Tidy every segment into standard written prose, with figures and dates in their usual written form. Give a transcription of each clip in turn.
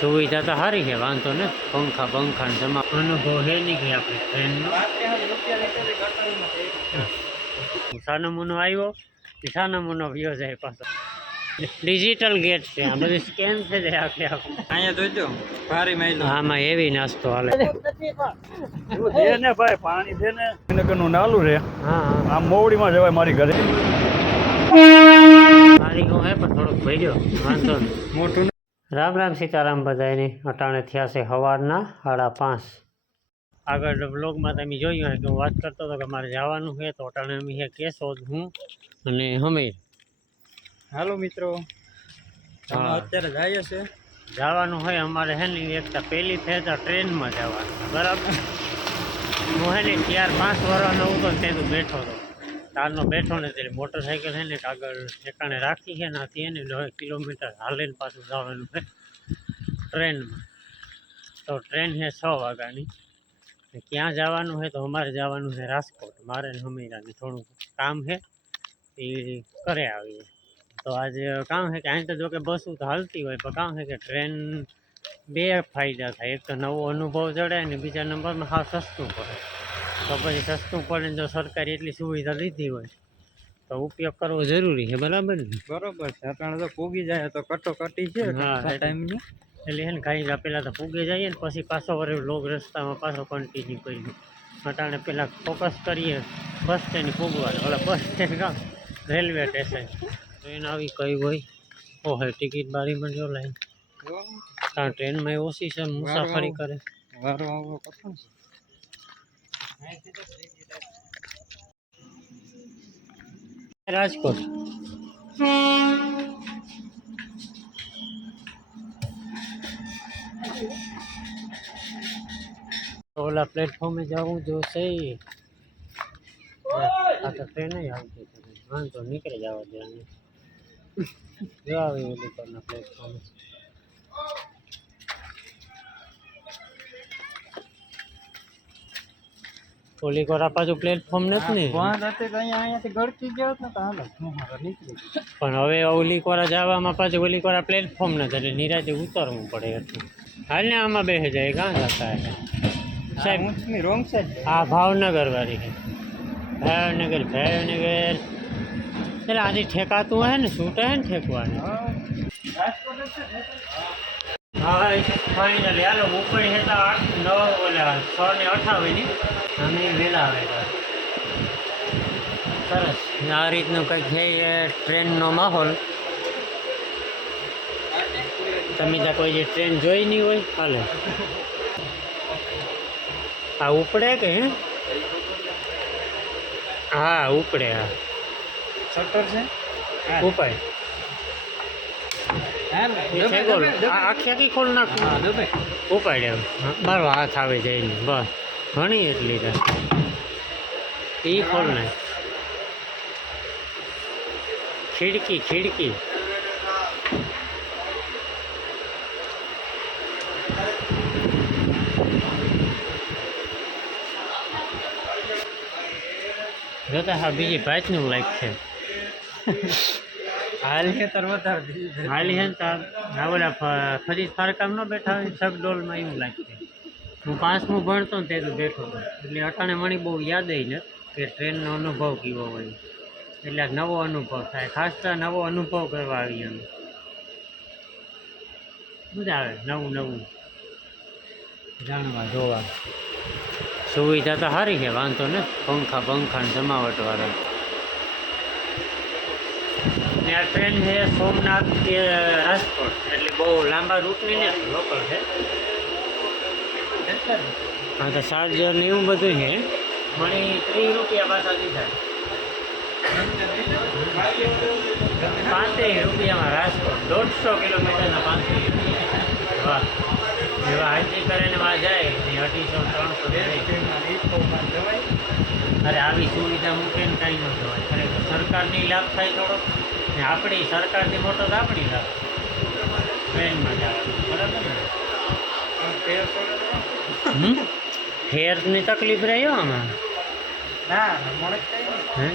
સુવિધા તો સારી છે, વાંધો ને પંખા પંખા જમા અનુભવ છે નહીં કે આપણે ટ્રેનનો સાનમૂનો આવ્યો સાનમૂનો વ્યો જાય પાછો ડિજિટલ ગેટ છે આ બધું સ્કેન છે જે આખે આખું અહીંયા જોજો ભારી માઈલો આમાં એવી નાસ્તો હાલે ને ભાઈ પાણી છે ને નગરનું નાલું છે હા આમ મોવડીમાં જવાય મારી ઘરે મારી હું હે પણ થોડોક ભર્યો વાંધો નહીં મોટું રામ રામ સીતારામ બધાને અટાણે થયા છે સવારના 5:30 આગળ બ્લોગમાં તમે જોયું કે હું વાત કરતો હતો કે મારે જવાનું છે તો અટાણે અમે છે કેશોદ હું અને હમીર હાલો મિત્રો અત્યારે જાય છે જવાનું હોય અમારે છે ને એક તો પહેલી ફેર તો ટ્રેનમાં જવાનું બરાબર હું હે ને 4-5 વર્ષનો હતો ને તે બેઠો હતો તારનો બેઠો ને એટલે મોટરસાઇકલ છે ને આગળ ઠેકાણે રાખી છે નાથી એને 10 કિલોમીટર હાલીને પાછું જવાનું છે ટ્રેનમાં તો ટ્રેન છે 6 વાગ્યાની ક્યાં જવાનું છે તો અમારે જવાનું છે રાજકોટ મારે ને હમીરાને થોડું કામ છે એ કરે આવીએ તો આજે કામ છે કે અહીં તો જો કે બસો તો હાલતી હોય પણ કામ છે કે ટ્રેન બે ફાયદા થાય એક તો નવો અનુભવ જડે ને બીજા નંબરમાં હા સસ્તું પડે તો પછી સસ્તું પડે જો સરકારે એટલી સુવિધા લીધી હોય તો ઉપયોગ કરવો જરૂરી છે બરાબર ને બરોબર છે અટાણે તો પૂગી જાય તો કટોકટી છે હા ટાઈમની એટલે છે ને કાંઈ પહેલાં તો પૂગે જઈએ ને પછી પાછો વરે લોગ રસ્તામાં પાછો કન્ટિન્યુ કરીએ અટાણે પહેલાં ફોકસ કરીએ બસ સ્ટેન્ડ પૂગવાનું ઓલા બસ સ્ટેન્ડ કામ રેલવે સ્ટેશન ટ્રેન આવી કઈ હોય હોય ટિકિટ બારીમાં જો લાઈન કારણ ટ્રેનમાં ઓછી છે મુસાફરી કરે વારો આવો કથન રાજકોટ ઓલા પ્લેટફોર્મે જવું જોશે આ તો ટ્રેન આવતી વાંધો નીકળે જવા દે જો આવી ઓલી પરના પ્લેટફોર્મે ઓલી કોરા પાછું પ્લેટફોર્મ નથી ને અહીંયાથી ગળકી ગયો ને તો હાલો નીકળી પણ હવે ઓલી કોરા જવામાં પાછું ઓલી કોરા પ્લેટફોર્મ નથી એટલે નિરાતે ઉતરવું પડે એટલું હાલ ને આમાં બેસી જાય કાં જતા સાહેબ રોંગ સાઈડ આ ભાવનગર વાળી છે ભાવનગર એટલે આજે ઠેકાતું હોય ને છૂટે ને ઠેકવાનું હા ફાઇનલી હાલો ઉપર છે તો 8-9 ઓલા 6:28 અમે વહેલા આવેલા સરસ આ રીતનું કંઈક છે એ ટ્રેનનો માહોલ તમે ત્યાં કોઈ જે ટ્રેન જોઈ નહીં હોય હાલે આ ઉપડે કે હા ઉપડે હા શટર છે ઉપાય આખી આખી ખોલ નાખું ઉપાડે મારો હાથ આવે જઈને બસ ઘણી એટલી એ ખોલ ને ખિડકી જોતા હા બીજી ભાતનું લાઈફ છે હાલ કે તરવત હાલી હે ને તો ઓલા ફરીદ ફારકામ ન બેઠા હોય સગડોલમાં એવું લાગશે હું 5મું ભણતો ને તે તો બેઠો હતો એટલે અટાણે મને બહુ યાદ આવી ને કે ટ્રેનનો અનુભવ કેવો હોય એટલે નવો અનુભવ થાય ખાસ તો નવો અનુભવ કરવા આવીએ અમે મજા આવે નવું જાણવા જોવા સુવિધા તો સારી છે વાંધો ને પંખા પંખા જમાવટવાળા ને આ ટ્રેન છે સોમનાથ કે રાજકોટ એટલે બહુ લાંબા રૂટની ને લોકલ છે હા તો ચાર્જર ને એવું બધું છે મને 30 રૂપિયા પાછા દીધા 35 રૂપિયામાં રાજકોટ 150 કિલોમીટરના 35 રૂપિયા વાહ એવા હાજરી કરીને વાં જાય 250-300 અરે આવી સુવિધા મૂકે ને કાંઈ ન જવાય ખરેખર સરકારની લાભ થાય થોડો ને આપણી સરકારથી મોટો તો આપણી લાભ ટ્રેનમાં જવાનું બરાબર ને ફેરની તકલીફ રહ્યો આમાં હે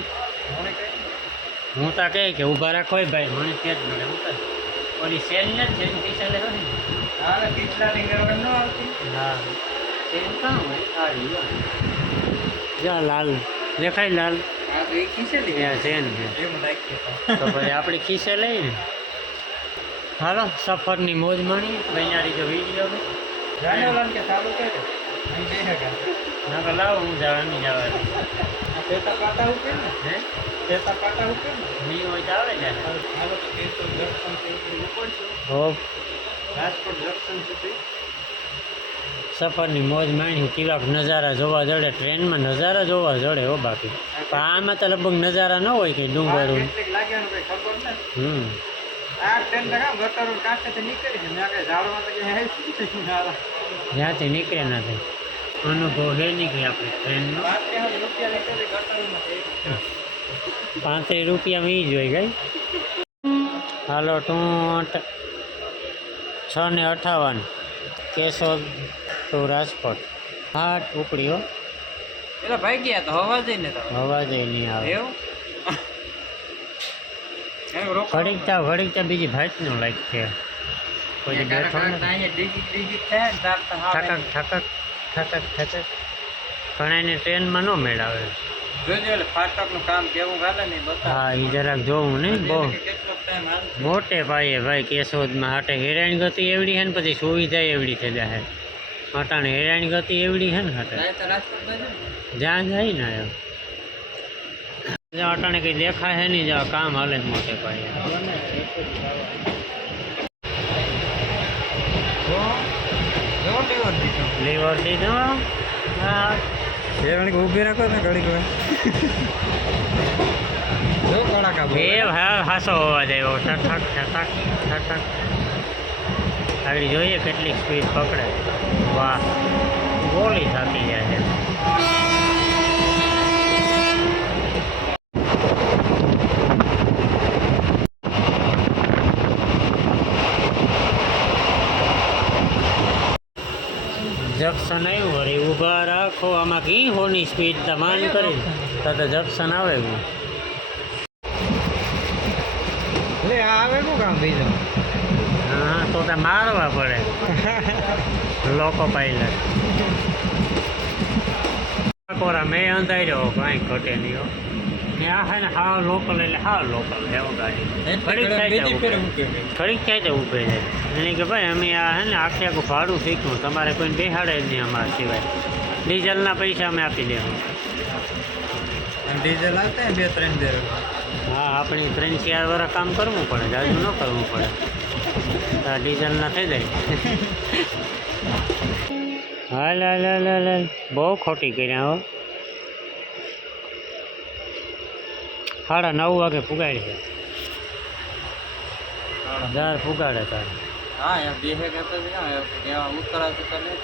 હું તો કહે કે ઊભા રાખો ભાઈ મને ત્યાં જ મળે ઉતર ઓલી સેલ ને જ છે પૈસા લેવા ને હા ટ્રેન કાં હોય સારી જો. જા લાલ દેખાય લાલ ત્યાં ટ્રેન છે તો પછી આપણી ખીસે લઈને હાલો સફરની મોજ માણીએ બૈનારી જો વિડીયો ના તો લાવો હું જવાની જવાની હે નહીં હોય તો આવે ને હો સફરની મોજ માણી કેવાક નજારા જોવા જડે ટ્રેનમાં નજારા જોવા જડે હો બાકી પણ આમાં તો લગભગ નજારા ન હોય કે ડુંગર જ્યાંથી નીકળે ના થાય અનુભવ હે નીકળે આપણે ટ્રેનનો 35 રૂપિયામાં ઈ જ હોય ગઈ હાલો ટૂંટ 6:58 કેશોદ ટુ રાજકોટ હાટ ઉપડી હો એટલે ભાઈ ગયા તો હવા જઈને તો અવાજ નહીં આવે એવું ઘડીક ત્યાં બીજી ભાઈનો લાઈક છે કોઈ બેઠો નથી ઠકક ઘણાને ટ્રેનમાં ન મેળાવે જોજો એટલે ફાટકનું કામ કેવું હાલે ને બતા હા એ જરાક જોવું ને બહુ કેટલો ટાઈમ હાલ મોટે પાયે ભાઈ કેશોદમાં હાટે હેરાન ગતિ એવડી હે ને પછી સુવિધા એવડી થઈ જાય અટાણે હેરાન ગતિ એવડી હે ને હાટે જાય તો રાજકોટ બાજુ જ્યાં જાય ને એમ જ્યાં અટાણે કંઈ દેખાય હે નહીં જ્યાં કામ હાલે જ મોટે પાયે લીવર દીધો હા ઊભી રાખો ને ઘડીક જો કડાકા એ હા હાસો અવાજ આવ્યો ઠક ઠક ઠક આગળ જોઈએ કેટલી સ્પીડ પકડે વાહ ગોળી થતી જાય છે જંક્શન આવ્યું વળી ઊભા રાખો આમાં કી હોની સ્પીડ તમાન કરી તો જંક્શન આવે એવું લે આવે શું કામ બીજું હા તો મારવા પડે લોકો પાયલટ કોરા મેં અંધાર્યો કાંઈ ઘટે નહીં હો ત્યાં હે ને હા લોકલ એટલે હા લોકલ એવો ગાડી ઘડીક થાય તો ઊભે છે એને કે ભાઈ અમે આ હે ને આખે આખું ભાડું શીખ્યું તમારે કોઈને બેહાડે જ નહીં અમારા સિવાય ડીઝલના પૈસા અમે આપી દેવું ડીઝલ આવતા 2-3 દેર હા આપણે 3-4 વર્ષ કામ કરવું પડે જાજુ ન કરવું પડે તો ડીઝલના થઈ જાય હાલ હાલ હાલ હાલ હાલ બહુ ખોટી કર્યા હો 9:30 વાગે પુગાડી છે જાર પુગાડે તારે હા યાર બેહે કરતા જ ના કેવા ઉતરાતું તો નહીં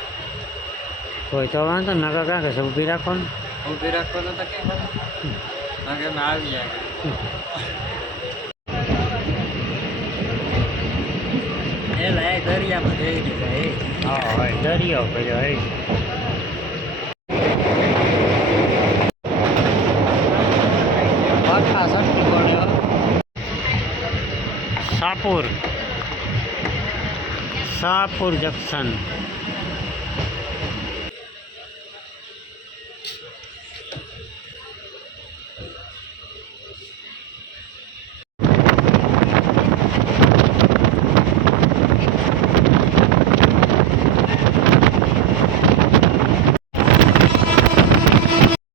કોઈ તો વાંધો નકા કાં કે ઊભી રાખો ને ઊભી રાખવાનો તો કેમ ના કે અમે આવી ગયા એ લાય દરિયામાં જઈ ગયા હા હોય દરિયો કર્યો હે પાછા સરખી પડ્યો શાહપુર જંક્શન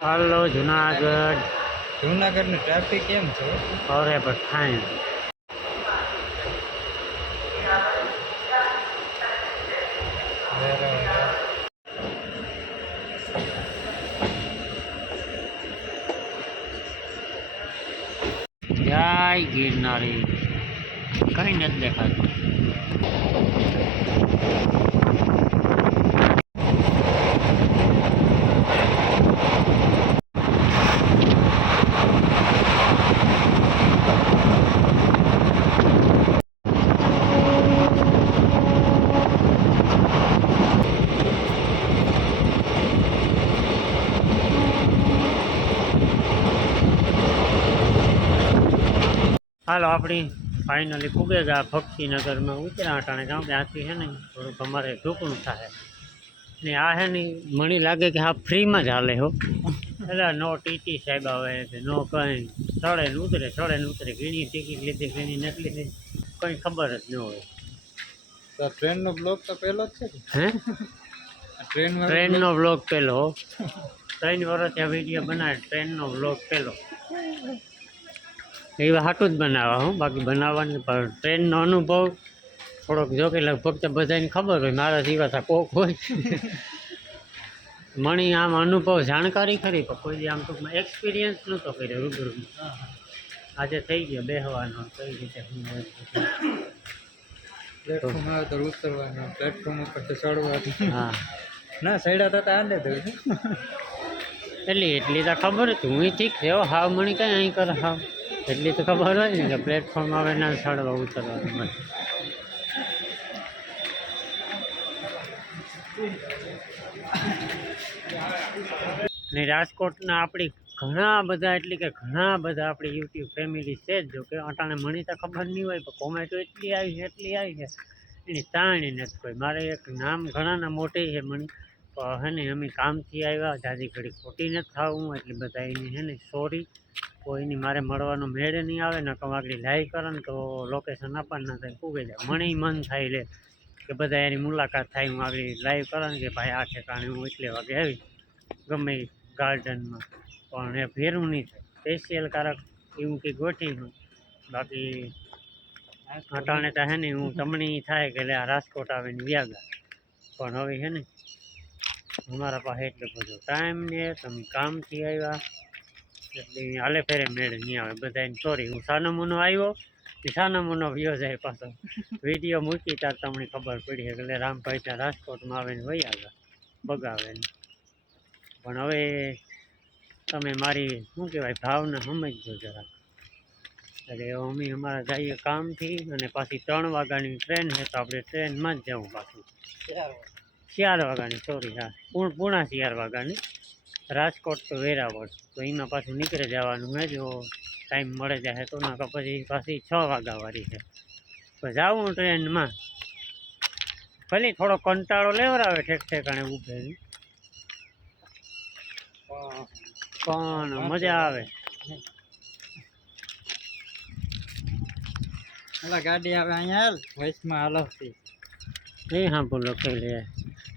હાલો જુનાગઢનું ટ્રાફિક કેમ છે અરે પણ ફાઇન જય ગિરનારી કઈ નથી દેખાતું હાલો આપણી ફાઇનલી પૂગેગા ભક્તિનગરમાં ઉતર્યા અટાણે જાઉં ત્યાંથી છે ને થોડુંક અમારે ઢોકણું થાય ને આ છે ને મને લાગે કે હા ફ્રીમાં જ હાલે હો એટલે નો ટીટી સાહેબ આવે કે નો કંઈ ચડે ને ઉતરે ઘણી ટિકિટ લીધી ઘણી નથી લીધી કંઈ ખબર જ ન હોય. તો ટ્રેનનો બ્લોક તો પહેલો જ છે હે ટ્રેનમાં ટ્રેનનો બ્લોગ પહેલો 3 વર્ષ ત્યાં વિડીયો બનાવે ટ્રેનનો બ્લોગ પહેલો એ હાટું જ બનાવવા હું બાકી બનાવવાની પણ ટ્રેનનો અનુભવ થોડોક જો કે લગભગ તો બધાને ખબર હોય મારા જેવા કોક હોય મણી આમ અનુભવ જાણકારી ખરી પણ કોઈ દી આમ ટૂંકમાં એક્સપિરિયન્સ નહોતો કર્યો રૂબરૂ. આજે થઈ ગયો બેહવાનો કઈ રીતે શું હોય પ્લેટફોર્મ આવે તો ઉતરવાનું પ્લેટફોર્મ ઉપર તો ચડવાનું. હા ના સૈડા થતા આને તો એટલી તો ખબર હતી હું ઠીક છે હાવ મણી કઈ અહીં કરે હાવ એટલી તો ખબર હોય ને કે પ્લેટફોર્મ આવે ના ચડવા ઉતરવાનું મને. ને રાજકોટના આપણી ઘણા બધા આપણી યુટ્યુબ ફેમિલી છે જ જો કે અટાણે મણી તો ખબર નહીં હોય પણ કોમેન્ટો એટલી આવી છે એની તાણી નથી કોઈ. મારે એક નામ ઘણાના મોટી છે મણી પણ હે ને અમે કામથી આવ્યા જાજી ઘડી ખોટી નથી થાવું એટલે બધા એની હે ને સોરી કોઈની મારે મળવાનો મેળે નહીં આવે ને કમ આગળ લાઈવ કરે ને તો લોકેશન આપવાનું ના થાય પૂગે જાય મણી મન થાય લે કે બધા એની મુલાકાત થાય હું આગળ લાઈવ કરે ને કે ભાઈ આ ઠેકાણે હું એટલે વાગે આવી ગમે ગાર્ડનમાં પણ એ ભેરું નહીં થાય સ્પેશિયલ કારક એવું કંઈ ગોઠી હું બાકી અટાણે તો હે ને હું તમને થાય કે આ રાજકોટ આવીને વ્યાગા પણ હવે છે ને અમારા પાસે એટલો બધો ટાઈમ ને તમે કામથી આવ્યા એટલે હાલે ફેરે મેળે નહીં આવે બધાને સોરી હું સાનમૂનો આવ્યો સાનમૂનો વ્યો જાય પાછો વિડીયો મૂકી ત્યારે તમને ખબર પડી એટલે રામભાઈ ત્યાં રાજકોટમાં આવીને વહી ગયા બગાવે પણ હવે તમે મારી શું કહેવાય ભાવના સમજજો જરાક એટલે અમે અમારા જઈએ કામથી અને પાછી 3 વાગ્યાની ટ્રેન છે તો આપણે ટ્રેનમાં જ જવું પાછું 4 વાગ્યાની સોરી હા પૂણા 4 વાગ્યાની રાજકોટ તો વેરાવળ તો એમાં પાછું નીકળી જવાનું હે જો ટાઈમ મળે જાય તો ના પછી પાછી 6 વાગ્યાવાળી છે તો જાઉં ટ્રેનમાં ભલે થોડો કંટાળો લેવડાવે ઠેકાણે ઊભે પણ મજા આવે. ગાડી આવે અહીંયા હાલ વચમાં હાલવતી એ હા બોલો કે લે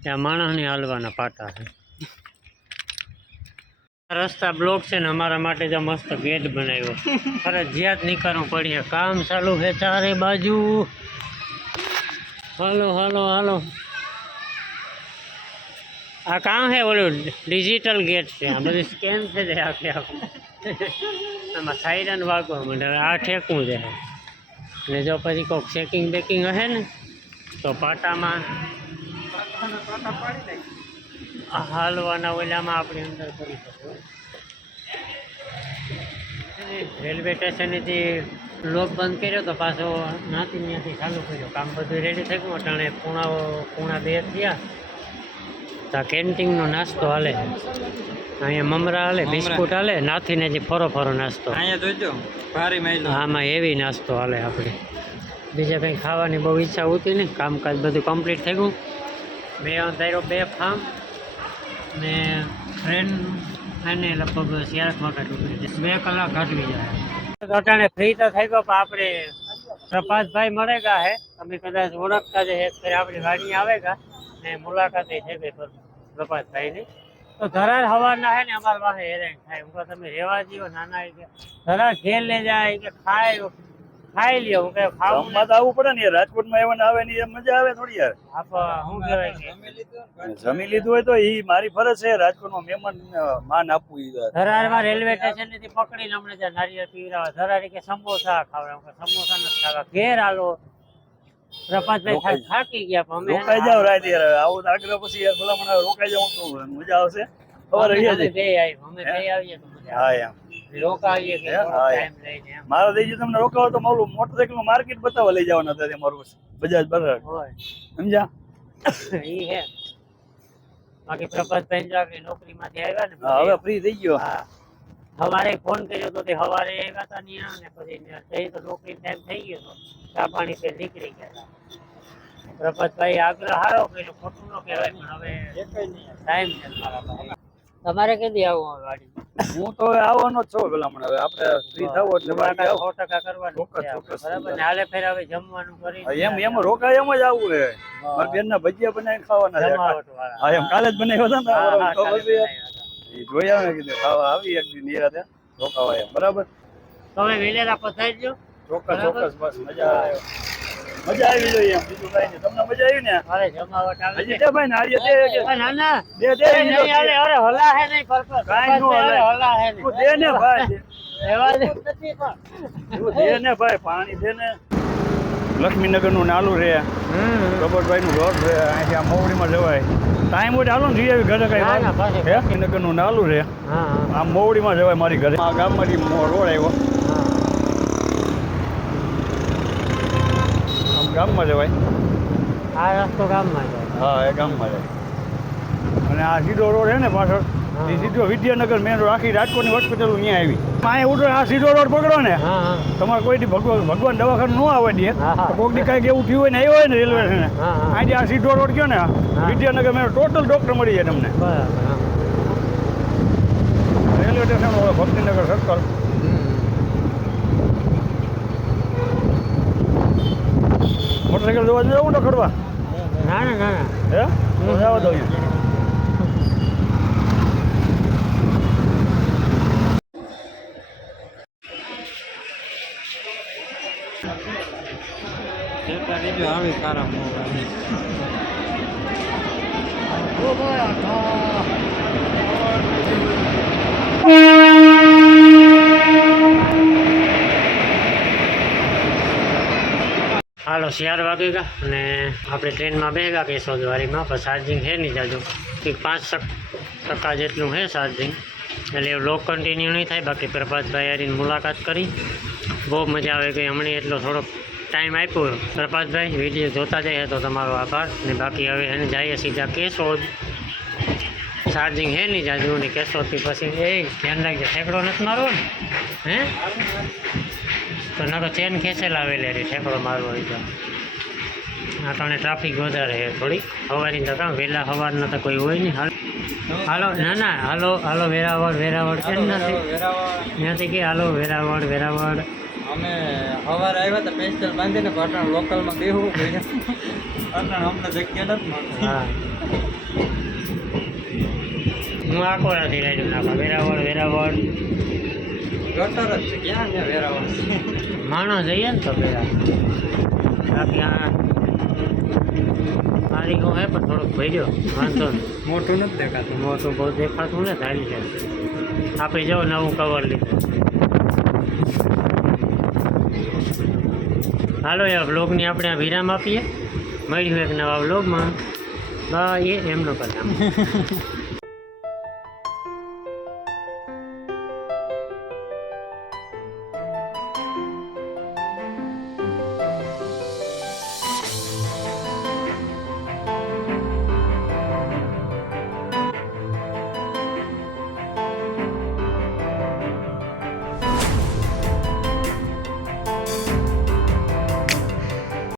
ત્યાં માણસને હાલવાના પાટા છે. રસ્તા બ્લોક છે ને અમારા માટે જ મસ્ત ગેટ બનાવ્યો ફરજિયાત નીકળવું પડીએ કામ ચાલુ છે ચારે બાજુ. હાલો હાલો હાલો આ કામ છે ઓલું ડિજિટલ ગેટ છે આ બધું સ્કેન છે જાય આખે આખું આમાં સાયરન વાગવા માંડે આ ઠેકવું છે ને જો પછી કોઈક ચેકિંગ બેકિંગ હશે ને તો પાટામાં હાલવાના ઓલામાં આપણે અંદર કરી શકીએ. રેલવે સ્ટેશનેથી લોક બંધ કર્યો તો પાછો ત્યાંથી ચાલુ કર્યો કામ બધું રેડી થઈ ગયું અટાણે પૂણા 2 થયા તો કેન્ટીનનો નાસ્તો હાલે અહીંયા મમરા હાલે બિસ્કુટ હાલે નાથીને જે ફરો નાસ્તો અહીંયા જોજો ભારી માઇલો આમાં એવી નાસ્તો હાલે આપણે બીજા કંઈ ખાવાની બહુ ઈચ્છા હોતી ને કામકાજ બધું કમ્પ્લીટ થઈ ગયું. મેં ધાર્યો 2 ફાર્મ ને ટ્રેન અને લગભગ 4 વાગ્યા ટૂંકી 2 કલાક ઘટવી જાય અટાણે ફ્રી તો થઈ ગયો પણ આપણે પ્રભાતભાઈ મળેગા હે તમે કદાચ ઓળખતા જ હે આપણી ગાડી આવેગા ને મુલાકાત થઈ ગઈ પ્રભાતભાઈની તો ધરાર હવાના હે ને અમારા પાસે હેરાન થાય હું તમે રહેવા દો નાના ધરાર ઘેર લઈ જાય કે ખાઈ લ્યો હું કઈ ખાવું ગામમાં તો આવવું પડે ને યાર. રાજકોટમાં આવવાને આવે ને મજા આવે થોડી યાર. શું કહેવાય કે જમી લીધું હોય તો એ મારી ફરજ છે રાજકોટમાં મહેમાન માન આપવું ઈ ધરારમાં રેલવે સ્ટેશન થી પકડીને અમને ત્યાં નારિયેળ પીવડાવે ધરારી કે સમોસા ખાવડાવે સમોસા નથી ખાવા ઘેર આલો પ્રભાતભાઈ થાકી ગયા પણ અમે રોકાઈ જાવ રાત યાર આવું આગ્રહ પછી યાર ભલા મને રોકાઈ જાવ તો મજા આવશે. ખબર રહી અમે બે આવીએ તો મજા હા એમ રોકાવીએ કે ટાઈમ લઈને એમ મારા દેજી તમને રોકાવો તો મારું મોટરસાઇકલ નું માર્કેટ બતાવવા લઈ જવાના હતા મારું બજાજ બરાબર હોય સમજ્યા ઈ હે બાકી પ્રભાતભાઈ નોકરીમાંથી આવ્યા ને હવે ફ્રી થઈ ગયો. હા સવારે ફોન કર્યો તો તે સવારે આવ્યા હતા ત્યાં ને પછી જઈ તો નોકરી ટાઈમ થઈ ગયો તો ચા પાણી તે નીકળી ગયા હતા પ્રભાતભાઈ આગ્રહ હારો કર્યો ખોટું ન કહેવાય પણ હવે ટાઈમ છે મારા પાસે તમારે કીધી આવું ગાડી હું તો હવે આવવાનો જ છું ભલામણ હવે આપણે ફ્રી થવો એટલે બાકી આવો. 100% કરવાનું ચોક્કસ, છે આપણે, ચોક્કસ. બરાબર ને હાલે ફેર હવે જમવાનું કરી એમ રોકાય એમ જ આવવું છે મારી બેનના ભજીયા બનાવીને ખાવાના છે. જમાવટવાળા. હા એમ કાલે જ બનાવ્યા હતા હા, ને હા, તો કાલે પછી બનાવ્યા હતા. ઈ જોયા ને કીધું ખાવા આવી એક દી નિરાતે રોકાવાય એમ. બરાબર તમે વેલેરા પધારજો. ચોક્કસ બરાબર. ચોક્કસ બસ મજા આવે મજા આવી જોઈએ એમ બીજું કઈ નહીં. તમને મજા આવી ને અરે જમાવટ આવે હજી છે. દે ભાઈ નારિયેળ દે કે અરે ના ના દે દે એ નહીં હાલે, અરે હલા હે નહીં પરપર. કાંઈ નો હલાય. અરે હલા હે નહીં. તું દે ને ભાઈ રહેવા દે. તું દે ને ભાઈ પાણી દે ને લક્ષ્મીનગર નું નાલું છે પ્રબોધભાઈ નું ઘર છે અહીંથી આ મોવડીમાં જવાય ટાઈમ હોય હાલો ને જઈ આવી ઘરે કઈ ના, ના, પાસે. લક્ષ્મીનગર નું નાલું છે હા હા આ મોવડીમાં જવાય મારી ઘરે આ ગામમાંથી રોડ આવ્યો આમ ગામમાં જવાય આ રસ્તો ગામમાં જાય. હા એ ગામમાં જાય અને આ સીધો રોડ છે ને પાછળ એ સીધો વિદ્યાનગર મેન રોડ આખી રાજકોટની હોસ્પિટલ અહીંયા આવી અહીંયા ઉઠો આ સીધો રોડ પકડો ને હા હા તમારે કોઈ દી ભગવાન દવાખાનું ન આવે દે હા, હા. તો કોઈક દી કાંઈક એવું થયું હોય ને આવ્યો હોય ને રેલવે સ્ટેશને હા, હા. અહીંથી આ સીધો રોડ કયો ને વિદ્યાનગર મેં ટોટલ ડોક્ટર મળી જાય તમને બરાબર હા. Railway station Bhaktinagar circle motorcycle જોવા જવું ને ખડવા ના ના ના ના હે તો જવા દઉં અહીંયા. આવી સારા હાલો 4 વાગે ગયા અને આપણે ટ્રેનમાં બે ગયા કેશોદવારીમાં પણ ચાર્જિંગ છે નહીં જાજુ કંઈક 5% જેટલું છે ચાર્જિંગ એટલે લોક કન્ટિન્યુ નહીં થાય બાકી પ્રભાતભાઈ યારીની મુલાકાત કરી બહુ મજા આવે ગઈ હમણાં એટલો થોડોક ટાઈમ આપ્યો પ્રભાતભાઈ વિડીયો જોતા જઈએ તો તમારો આભાર ને બાકી હવે એને જઈએ સીધા કેશોદ ચાર્જિંગ છે નહીં જાજુ ને કેશોદથી પછી એ ધ્યાન રાખજે ઠેકડો નથી મારવો ને હે તો ના તો ચેન ખેંચેલ આવેલી રે ઠેકડો મારવો હોય તો આ કારણે ટ્રાફિક વધારે છે થોડી સવારની તો કામ વહેલા સવારના તો કોઈ હોય નહીં હાલો ના ના હાલો વેરાવળ કેમ નથી ત્યાંથી કે હાલો વેરાવળ અમે સવારે આવ્યા હતા પેસ્ટલ બાંધીને પાટણ લોકલમાં બેહવું પડ્યું પાટણ અમને જગ્યા નથી મળતી હા હું આકોરાથી રાખ્યું નાખા વેરાવળ ગટર જ છે ક્યાં ને વેરાવળ માણસ જઈએ ને તો પેલા બાકી આ તારીખો હે પણ થોડોક ભર્યો વાંધો નહીં મોટું નથી દેખાતું મોટું બહુ દેખાતું ને થાય છે આપી જાઓ નવું કવર લીધું હાલો એ વ્લોગની આપણે આ વિરામ આપીએ મળ્યું એક નવા વ્લોગમાં એ એમનો કરતા